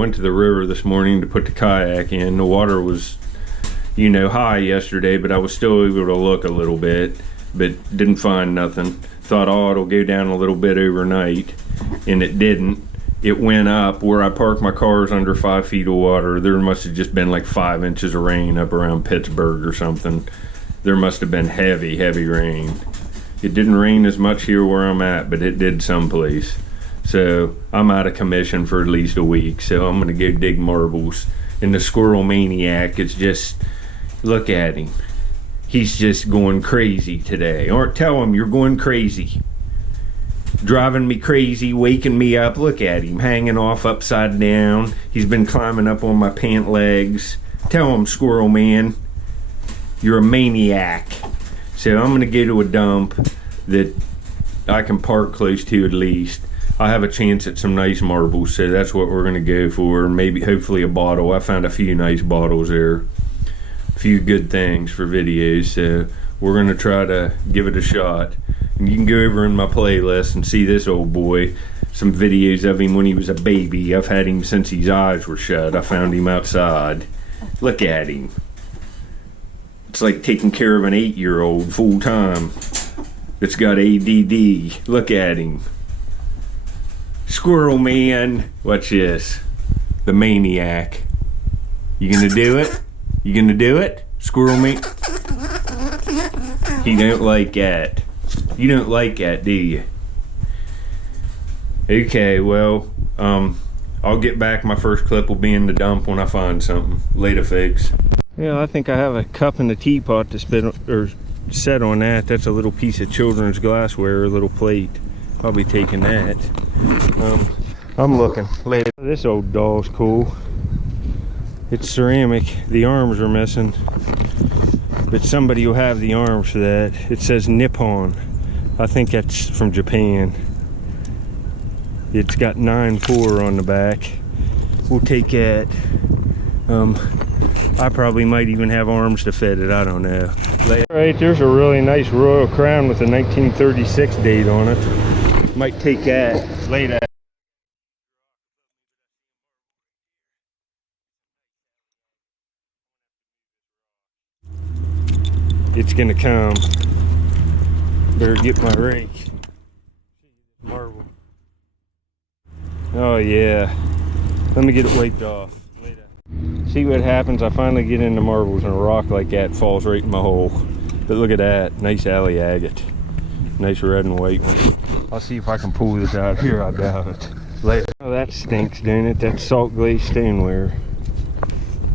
went to the river this morning to put the kayak in. The water was, high yesterday, but I was still able to look a little bit, but didn't find nothing. Thought, it'll go down a little bit overnight, and it didn't. It went up. Where I parked my cars under 5 feet of water. There must have just been like 5 inches of rain up around Pittsburgh or something. There must have been heavy, heavy rain. It didn't rain as much here where I'm at, but it did someplace. So I'm out of commission for at least a week. So I'm gonna go dig marbles. And the squirrel maniac is just, look at him. He's just going crazy today. Or tell him you're going crazy. Driving me crazy, waking me up. Look at him, hanging off upside down. He's been climbing up on my pant legs. Tell him, squirrel man, you're a maniac. So I'm gonna go to a dump that I can park close to at least. I have a chance at some nice marbles, so that's what we're gonna go for. Maybe, hopefully a bottle. I found a few nice bottles there. A few good things for videos, so we're gonna try to give it a shot. And you can go over in my playlist and see this old boy. Some videos of him when he was a baby. I've had him since his eyes were shut. I found him outside. Look at him. It's like taking care of an 8-year-old full time that's got ADD. Look at him. Squirrel man. Watch this. The maniac. You gonna do it? You gonna do it? Squirrel man. He don't like that. You don't like that, do you? Okay, well, I'll get back. My first clip will be in the dump when I find something. Later, folks. Yeah, I think I have a cup and a teapot to set on that. That's a little piece of children's glassware, a little plate. I'll be taking that. I'm looking later. This old doll's cool. It's ceramic. The arms are missing, but somebody will have the arms for that. It says Nippon. I think that's from Japan. It's got 9-4 on the back. We'll take that. I probably might even have arms to fit it. I don't know. Right, there's a really nice Royal Crown with a 1936 date on it. Might take that later. It's gonna come. Better get my rake. Marble. Oh yeah. Let me get it wiped off. Later. See what happens. I finally get into marbles and a rock like that falls right in my hole. But look at that. Nice alley agate. Nice red and white one. I'll see if I can pull this out here. I doubt it. Later. Oh, that stinks, don't it? That's salt glazed stoneware.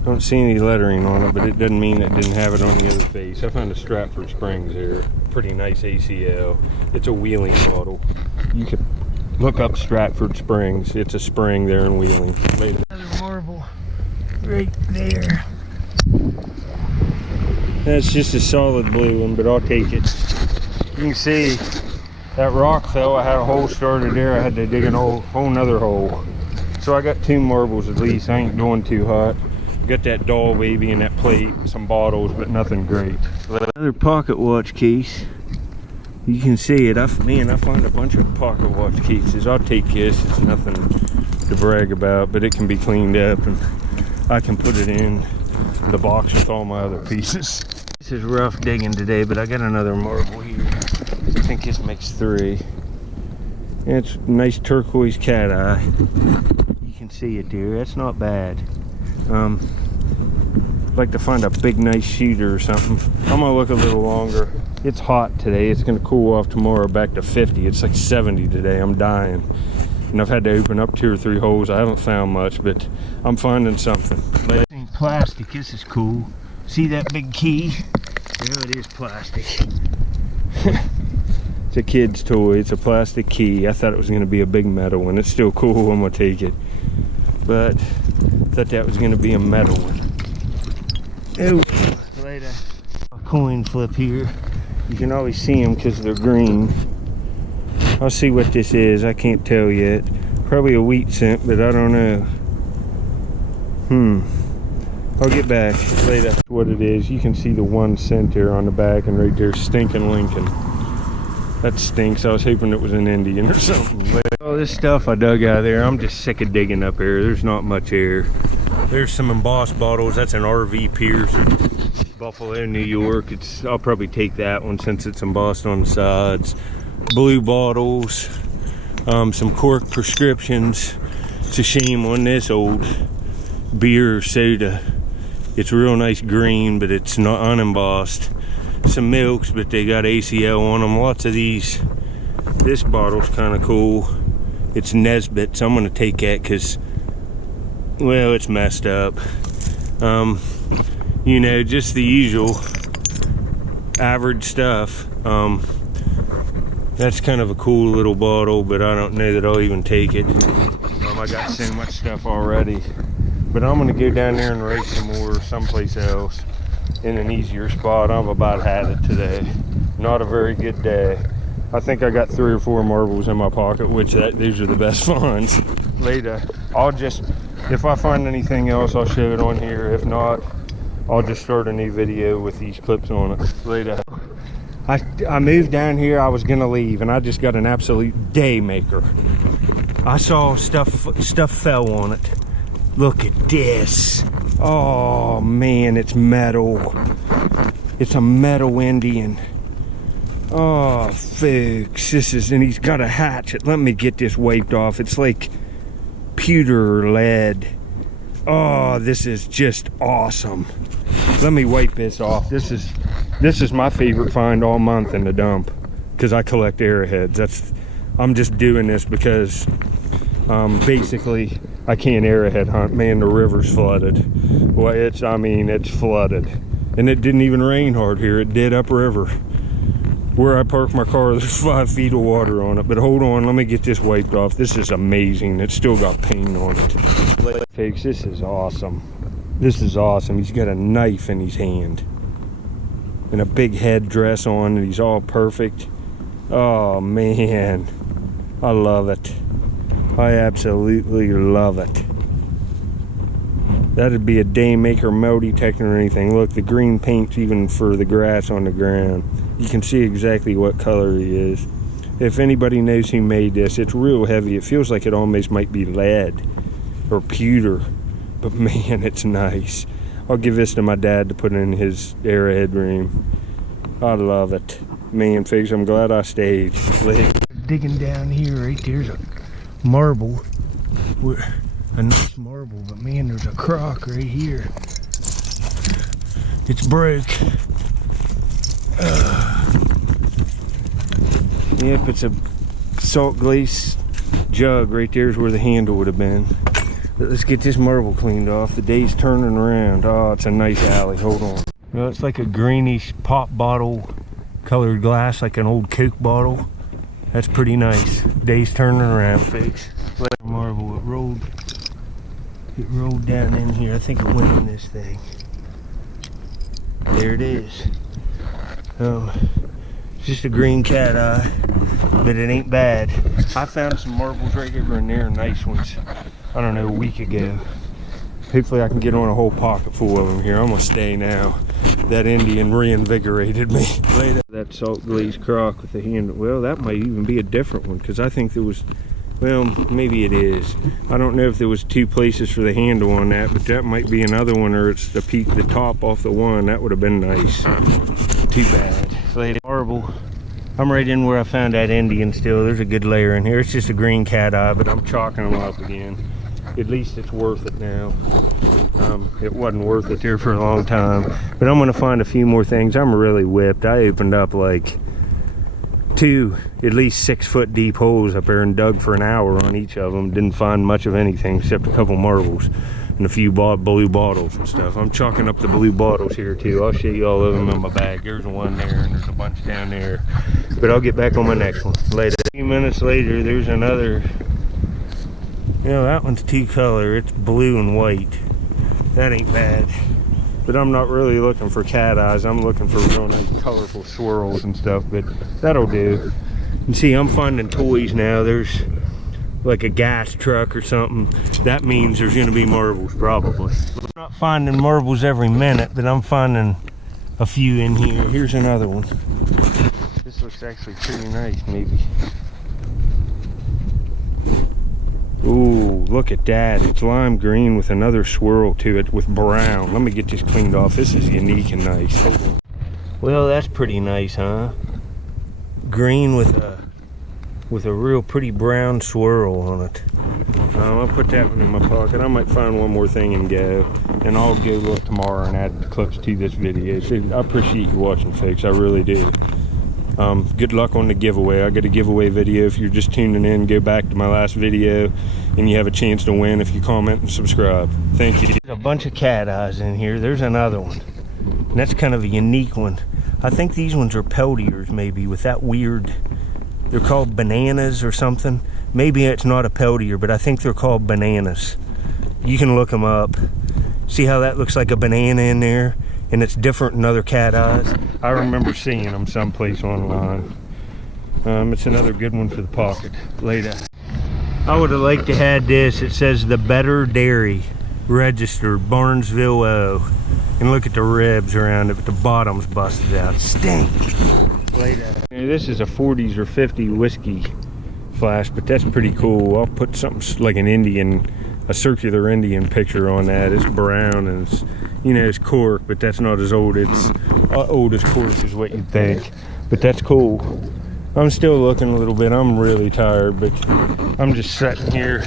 Don't see any lettering on it, but it doesn't mean it didn't have it on the other face. I found a Stratford Springs here. Pretty nice ACL. It's a Wheeling bottle. You can look up Stratford Springs. It's a spring there in Wheeling. Later. Another marble right there. That's just a solid blue one, but I'll take it. You can see that rock fell. I had a hole started there. I had to dig a whole nother hole. So I got 2 marbles at least. I ain't doing too hot. Got that doll baby and that plate, some bottles, but nothing great. Another pocket watch case. You can see it. I found a bunch of pocket watch cases. I'll take this. It's nothing to brag about, but it can be cleaned up and I can put it in the box with all my other pieces. This is rough digging today, but I got another marble here. I think this makes 3. And it's a nice turquoise cat eye. You can see it there. That's not bad. I'd like to find a big nice shooter or something. I'm gonna look a little longer. It's hot today. It's gonna cool off tomorrow back to 50. It's like 70 today. I'm dying. And I've had to open up 2 or 3 holes. I haven't found much, but I'm finding something. Plastic. This is cool. See that big key? Yeah, it is plastic. It's a kid's toy. It's a plastic key. I thought it was gonna be a big metal one. It's still cool. I'm gonna take it. But thought that was going to be a metal one. Oh, later. A coin flip here. You can always see them because they're green. I'll see what this is. I can't tell yet. Probably a wheat cent, but I don't know. I'll get back later. What it is, you can see the 1 cent there on the back, and right there, Stinking Lincoln. That stinks. I was hoping it was an Indian or something. All this stuff I dug out of there, I'm just sick of digging up here. There's not much air. There's some embossed bottles. That's an RV Pierce, Buffalo, New York. I'll probably take that one since it's embossed on the sides. Blue bottles, some cork prescriptions. It's a shame on this old beer or soda. It's real nice green, but it's not unembossed. Some milks, but they got ACL on them. Lots of these. This bottle's kind of cool. It's Nesbitt, so I'm gonna take that because, well, it's messed up. You know, just the usual average stuff. That's kind of a cool little bottle, but I don't know that I'll even take it. I got so much stuff already. But I'm gonna go down there and race some more someplace else in an easier spot. I've about had it today. Not a very good day. I think I got 3 or 4 marbles in my pocket, which these are the best finds. Later, I'll just, if I find anything else, I'll show it on here. If not, I'll just start a new video with these clips on it. Later. I moved down here, I was gonna leave, and I just got an absolute day maker. I saw stuff fell on it. Look at this. Oh man, it's metal. It's a metal Indian. Oh folks, and he's got a hatchet. Let me get this wiped off. It's like pewter or lead. Oh, this is just awesome. Let me wipe this off. This is my favorite find all month in the dump, because I collect arrowheads. I'm just doing this because basically I can't arrowhead hunt. Man, the river's flooded. Well, it's flooded. And it didn't even rain hard here. It did upriver. Where I parked my car, there's 5 feet of water on it. But hold on, let me get this wiped off. This is amazing. It's still got paint on it. Folks, this is awesome. This is awesome. He's got a knife in his hand and a big headdress on, and he's all perfect. Oh man, I love it. I absolutely love it. That'd be a day maker, metal detector or anything. Look, the green paint's even for the grass on the ground. You can see exactly what color he is. If anybody knows who made this, it's real heavy. It feels like it almost might be lead or pewter, but man, it's nice. I'll give this to my dad to put in his arrowhead room. I love it. Man, folks, I'm glad I stayed. Digging down here, right there's a marble. A nice marble, but man, there's a crock right here. It's broke. Yep, it's a salt glaze jug. Right there's where the handle would have been. But let's get this marble cleaned off. The day's turning around. Oh, it's a nice alley. Hold on. Well, it's like a greenish pop bottle colored glass, like an old Coke bottle. That's pretty nice. Day's turning around, folks. Marble, it rolled down in here. I think it went in this thing. There it is. It's just a green cat eye, but it ain't bad. I found some marbles right over in there, nice ones, I don't know, a week ago. Hopefully I can get on a whole pocket full of them here. I'm gonna stay now. That Indian reinvigorated me. Later. That salt glazed crock with the handle. Well, that might even be a different one, because I think there was, well, maybe it is. I don't know if there was 2 places for the handle on that, but that might be another one, or it's the top off the one. That would have been nice. Too bad. Later. Marble. I'm right in where I found that Indian still. There's a good layer in here. It's just a green cat eye, but I'm chalking them up again. At least it's worth it now. It wasn't worth it there for a long time, but I'm gonna find a few more things. I'm really whipped. I opened up like 2 at least 6-foot deep holes up there and dug for an hour on each of them. Didn't find much of anything except a couple marbles and a few blue bottles and stuff. I'm chalking up the blue bottles here too. I'll show you all of them in my bag. There's one there and there's a bunch down there, but I'll get back on my next one later. A few minutes later, there's another. You know, that one's 2 color. It's blue and white. That ain't bad. But I'm not really looking for cat eyes. I'm looking for real nice colorful swirls and stuff, but that'll do. And see, I'm finding toys now. There's like a gas truck or something. That means there's gonna be marbles, probably. I'm not finding marbles every minute, but I'm finding a few in here. Here's another one. This looks actually pretty nice, maybe. Ooh, look at that. It's lime green with another swirl to it with brown. Let me get this cleaned off. This is unique and nice. Hold on. Well, that's pretty nice, huh? Green with a real pretty brown swirl on it. I'll put that one in my pocket. I might find one more thing and go. And I'll go look tomorrow and add the clips to this video. So I appreciate you watching, folks. I really do. Good luck on the giveaway. I got a giveaway video. If you're just tuning in, go back to my last video and you have a chance to win if you comment and subscribe. Thank you. There's a bunch of cat eyes in here. There's another one. And that's kind of a unique one. I think these ones are peltiers, maybe, with that weird, they're called bananas or something. Maybe it's not a peltier, but I think they're called bananas. You can look them up. See how that looks like a banana in there? And it's different than other cat eyes. I remember seeing them someplace online. It's another good one for the pocket. Later. I would have liked to have this. It says the Better Dairy, registered, Barnesville, O. And look at the ribs around it, but the bottom's busted out. Stink. Later. This is a 40s or 50 whiskey flash, but that's pretty cool. I'll put something like an Indian, a circular Indian picture on that. It's brown and it's, you know, it's cork, but that's not as old. It's old as cork is what you'd think, but that's cool. I'm still looking a little bit. I'm really tired, but I'm just sitting here.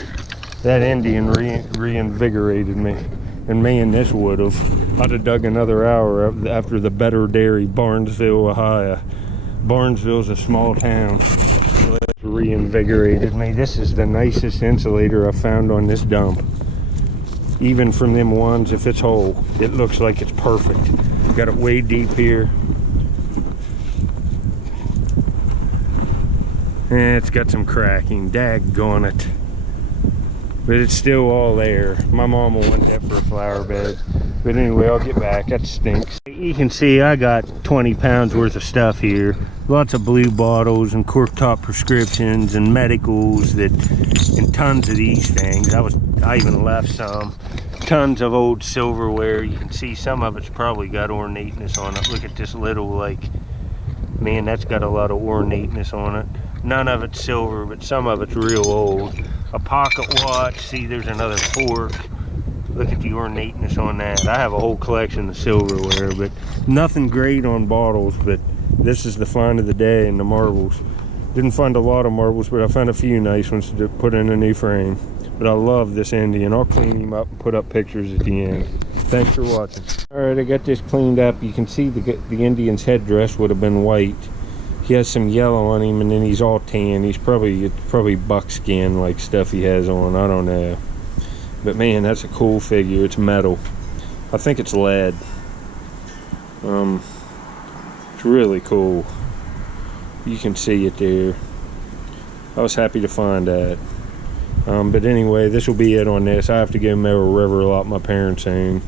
That Indian reinvigorated me, and man, this would have. I'd have dug another hour after the Better Dairy, Barnesville, Ohio. Barnesville's a small town. So that's reinvigorated me. This is the nicest insulator I found on this dump. Even from them ones, if it's whole, it looks like it's perfect. Got it way deep here. And it's got some cracking, daggone it. But it's still all there. My mom will want that for a flower bed. But anyway, I'll get back. That stinks. You can see I got 20 pounds worth of stuff here. Lots of blue bottles and cork top prescriptions and medicals and tons of these things. I even left some. Tons of old silverware. You can see some of it's probably got ornateness on it. Look at this little, like, man, that's got a lot of ornateness on it. None of it's silver, but some of it's real old. A pocket watch. See, there's another fork. Look at the ornateness on that. I have a whole collection of silverware, but nothing great on bottles, but this is the find of the day in the marbles. Didn't find a lot of marbles, but I found a few nice ones to put in a new frame. But I love this Indian. I'll clean him up and put up pictures at the end. Thanks for watching. All right, I got this cleaned up. You can see the Indian's headdress would have been white. He has some yellow on him, and then he's all tan. He's probably buckskin like stuff he has on. I don't know. But man, that's a cool figure. It's metal. I think it's lead. It's really cool. You can see it there. I was happy to find that. But anyway, this will be it on this. I have to go mow a river lot my parents own.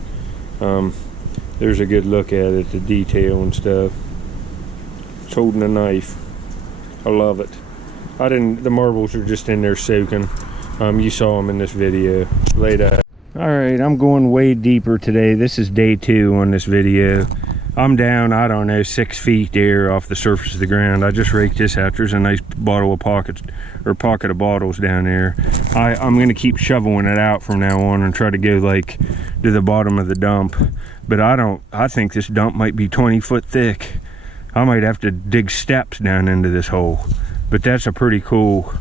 There's a good look at it, the detail and stuff. It's holding a knife. I love it. The marbles are just in there soaking. You saw them in this video. Later. Alright, I'm going way deeper today. This is day 2 on this video. I'm down, I don't know, 6 feet there off the surface of the ground. I just raked this out. There's a nice bottle of pocket of bottles down there. I'm gonna keep shoveling it out from now on and try to go like to the bottom of the dump. But I think this dump might be 20 foot thick. I might have to dig steps down into this hole. But that's a pretty cool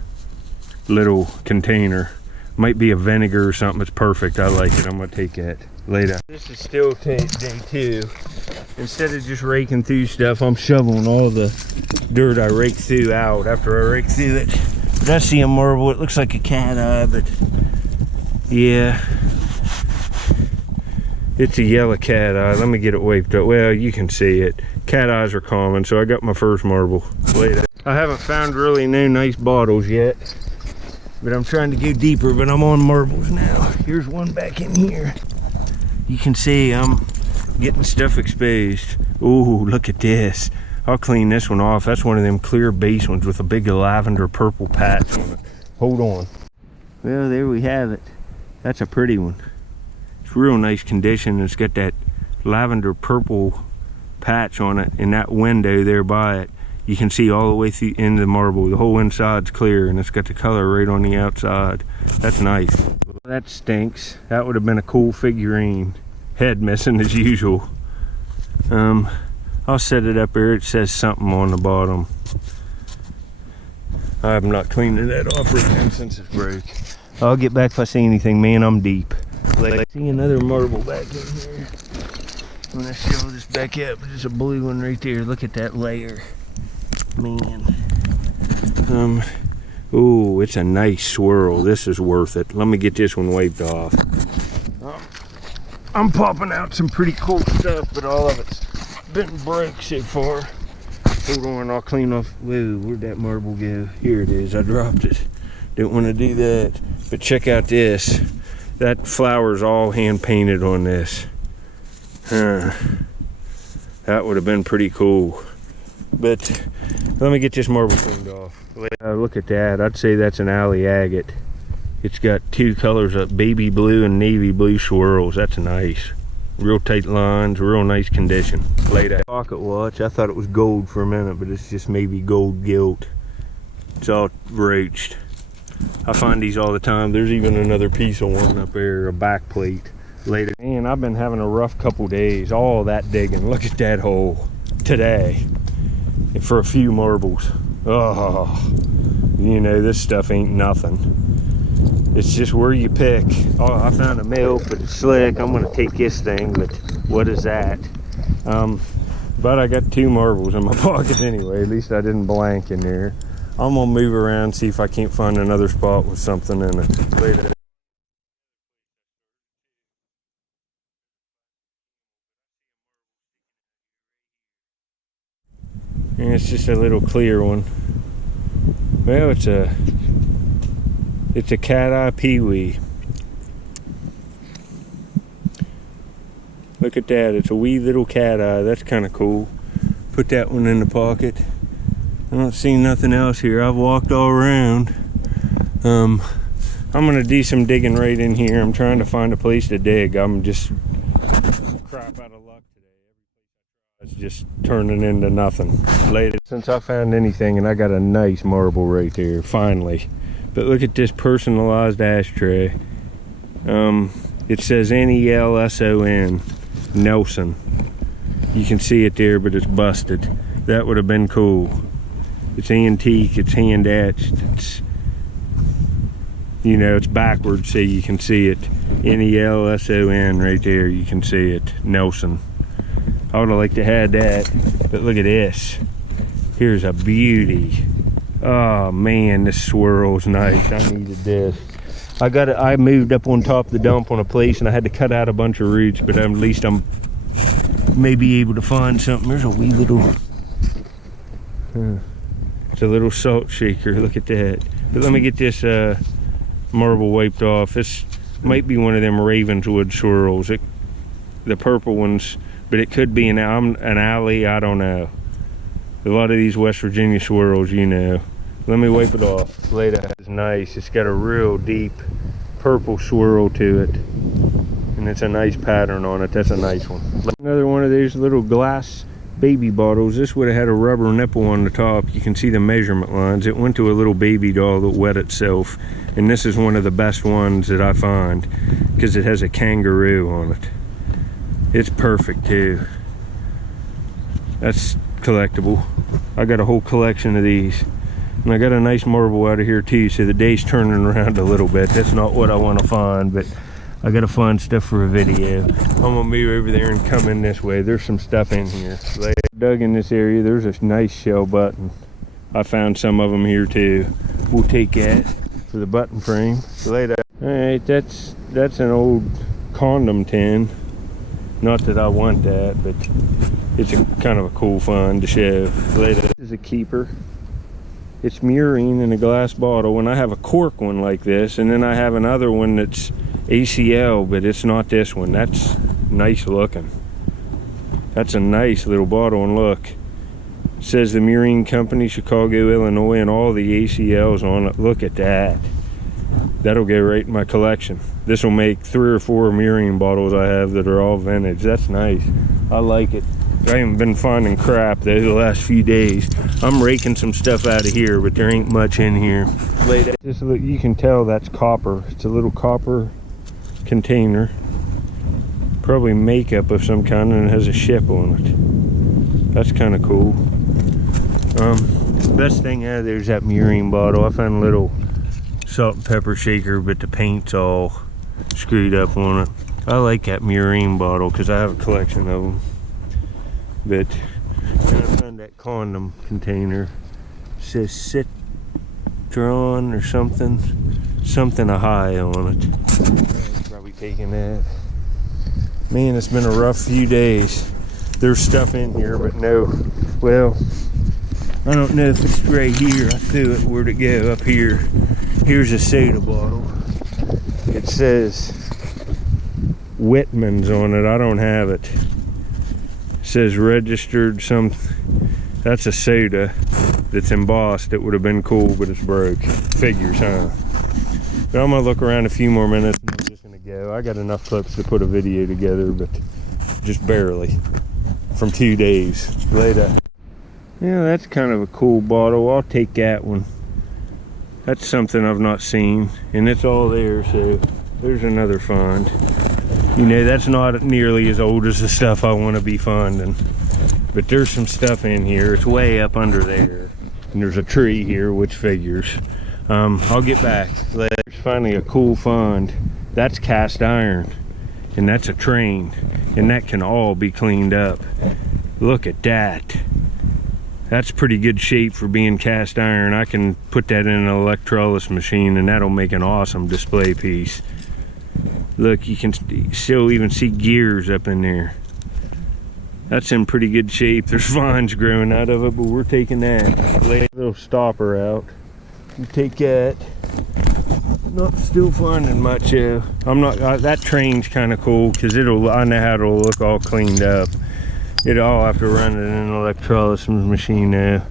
little container. Might be a vinegar or something. It's perfect. I like it. I'm gonna take it later. This is still day 2. Instead of just raking through stuff, I'm shoveling all the dirt I raked through out after I rake through it. But I see a marble. It looks like a cat eye, but yeah, it's a yellow cat eye. Let me get it wiped up. Well, you can see it. Cat eyes are common, so I got my first marble. Later. I haven't found really no nice bottles yet, but I'm trying to go deeper, but I'm on marbles now. Here's one back in here. You can see I'm getting stuff exposed. Ooh, look at this. I'll clean this one off. That's one of them clear base ones with a big lavender purple patch on it. Hold on. Well, there we have it. That's a pretty one. It's real nice condition. It's got that lavender purple patch on it in that window there by it. You can see all the way through into the marble. The whole inside's clear, and it's got the color right on the outside. That's nice. That stinks. That would have been a cool figurine. Head missing as usual. I'll set it up here. It says something on the bottom. I'm not cleaning that off again since it's broke. I'll get back if I see anything. Man, I'm deep. I see another marble back in here. I'm gonna show this back up. There's a blue one right there. Look at that layer. Man. Oh, it's a nice swirl. This is worth it. Let me get this one waved off. I'm popping out some pretty cool stuff, but all of it's been broke so far. Hold on, I'll clean off. Whoa, where'd that marble go? Here it is. I dropped it. Didn't want to do that. But check out this. That flower's all hand painted on this. That would have been pretty cool. But let me get this marble cleaned off. Look at that. I'd say that's an alley agate. It's got two colors of baby blue and navy blue swirls. That's nice. Real tight lines, real nice condition. Later. Pocket watch. I thought it was gold for a minute, but it's just maybe gold gilt. It's all roached. I find these all the time. There's even another piece of one up there, a back plate. Later. Man, I've been having a rough couple days. All that digging. Look at that hole today. For a few marbles. Oh, you know, this stuff ain't nothing. It's just where you pick. Oh, I found a milk, but it's slick. I'm gonna take this thing, but what is that? But I got two marbles in my pocket anyway. At least I didn't blank in there. I'm gonna move around, see if I can't find another spot with something in it later. And it's just a little clear one. Well, it's a cat-eye peewee. Look at that, it's a wee little cat eye. That's kind of cool. Put that one in the pocket. I don't see nothing else here. I've walked all around. I'm gonna do some digging right in here. I'm trying to find a place to dig. I'm just crap out of luck today. It's just turning into nothing. Later, since I found anything, and I got a nice marble right there, finally. But look at this personalized ashtray. It says Nelson, Nelson. You can see it there, but it's busted. That would have been cool. It's antique, it's hand etched, it's, you know, it's backwards so you can see it. Nelson right there, you can see it, Nelson. I would have liked to have that, but look at this. Here's a beauty. Oh man, this swirl's nice. I needed this. I moved up on top of the dump on a place and I had to cut out a bunch of roots, but at least I'm maybe able to find something. There's a wee little, it's a little salt shaker. Look at that. But let me get this marble wiped off. This might be one of them Ravenswood swirls. The purple ones, but it could be an alley, I don't know. A lot of these West Virginia swirls, you know. Let me wipe it off later. It's nice. It's got a real deep purple swirl to it. And it's a nice pattern on it. That's a nice one. Another one of these little glass baby bottles. This would have had a rubber nipple on the top. You can see the measurement lines. It went to a little baby doll that wet itself. And this is one of the best ones that I find because it has a kangaroo on it. It's perfect too. That's collectible. I got a whole collection of these. And I got a nice marble out of here too, so the day's turning around a little bit. That's not what I want to find, but I gotta find stuff for a video. I'm gonna move over there and come in this way. There's some stuff in here. I dug in this area. There's a nice shell button. I found some of them here too. We'll take that for the button frame. Later. All right, that's an old condom tin. Not that I want that, but it's a kind of a cool find to show. Later. This is a keeper. It's Murine in a glass bottle. When I have a cork one like this, and then I have another one that's ACL, but it's not this one. That's nice looking. That's a nice little bottle, and look. It says the Murine Company, Chicago, Illinois, and all the ACLs on it. Look at that. That'll go right in my collection. This will make 3 or 4 Murine bottles I have that are all vintage. That's nice. I like it. I haven't been finding crap though the last few days. I'm raking some stuff out of here, but there ain't much in here. Just look, you can tell that's copper. It's a little copper container. Probably makeup of some kind, and it has a ship on it. That's kind of cool. Best thing out of there is that Murine bottle. I found a little salt and pepper shaker, but the paint's all screwed up on it. I like that Murine bottle because I have a collection of them. But then I found that condom container. It says Citron or something a high on it. Probably taking that. Man, it's been a rough few days. There's stuff in here, but no. Well, I don't know if it's right here. I threw it. Where'd it go? Up here. Here's a soda bottle. It says Whitman's on it. I don't have it. It says registered some. That's a soda that's embossed. It would have been cool, but it's broke. Figures, huh? But I'm gonna look around a few more minutes and I'm just gonna go. I got enough clips to put a video together, but just barely. From 2 days later. Yeah, that's kind of a cool bottle. I'll take that one. That's something I've not seen, and it's all there, so there's another find. You know, that's not nearly as old as the stuff I want to be finding, but there's some stuff in here. It's way up under there, and there's a tree here, which figures. I'll get back later. There's finally a cool find. That's cast iron, and that's a train, and that can all be cleaned up. Look at that. That's pretty good shape for being cast iron. I can put that in an electrolysis machine and that'll make an awesome display piece. Look, you can still even see gears up in there. That's in pretty good shape. There's vines growing out of it, but we're taking that. Lay a little stopper out. You take that. Not still finding much. I'm not. That train's kind of cool because I know how it'll look all cleaned up. I'll have to run it in an electrolysis machine now.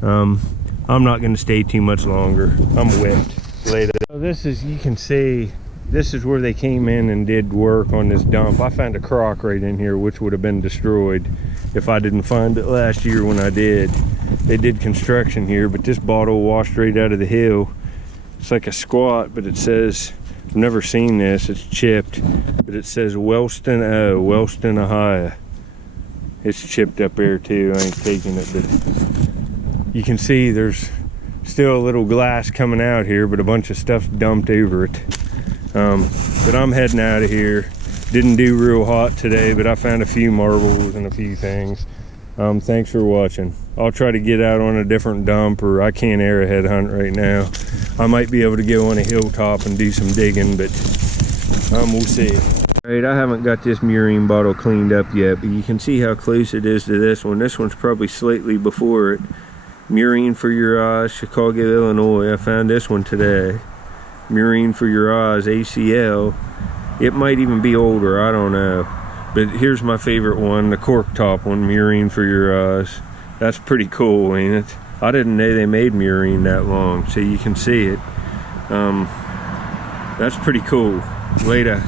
I'm not going to stay too much longer. I'm whipped later. So this is, you can see, this is where they came in and did work on this dump. I found a crock right in here, which would have been destroyed if I didn't find it last year when I did. They did construction here, but this bottle washed right out of the hill. It's like a squat, but it says, I've never seen this, it's chipped, but it says Wellston, Ohio. It's chipped up there too. I ain't taking it, but you can see there's still a little glass coming out here, but a bunch of stuff dumped over it. But I'm heading out of here. Didn't do real hot today, but I found a few marbles and a few things. Thanks for watching. I'll try to get out on a different dump, or I can't arrowhead hunt right now. I might be able to go on a hilltop and do some digging, but we'll see. Alright, I haven't got this Murine bottle cleaned up yet, but you can see how close it is to this one. This one's probably slightly before it. Murine for Your Eyes, Chicago, Illinois. I found this one today. Murine for Your Eyes, ACL. It might even be older, I don't know. But here's my favorite one, the cork top one, Murine for Your Eyes. That's pretty cool, ain't it? I didn't know they made Murine that long, so you can see it. That's pretty cool. Later.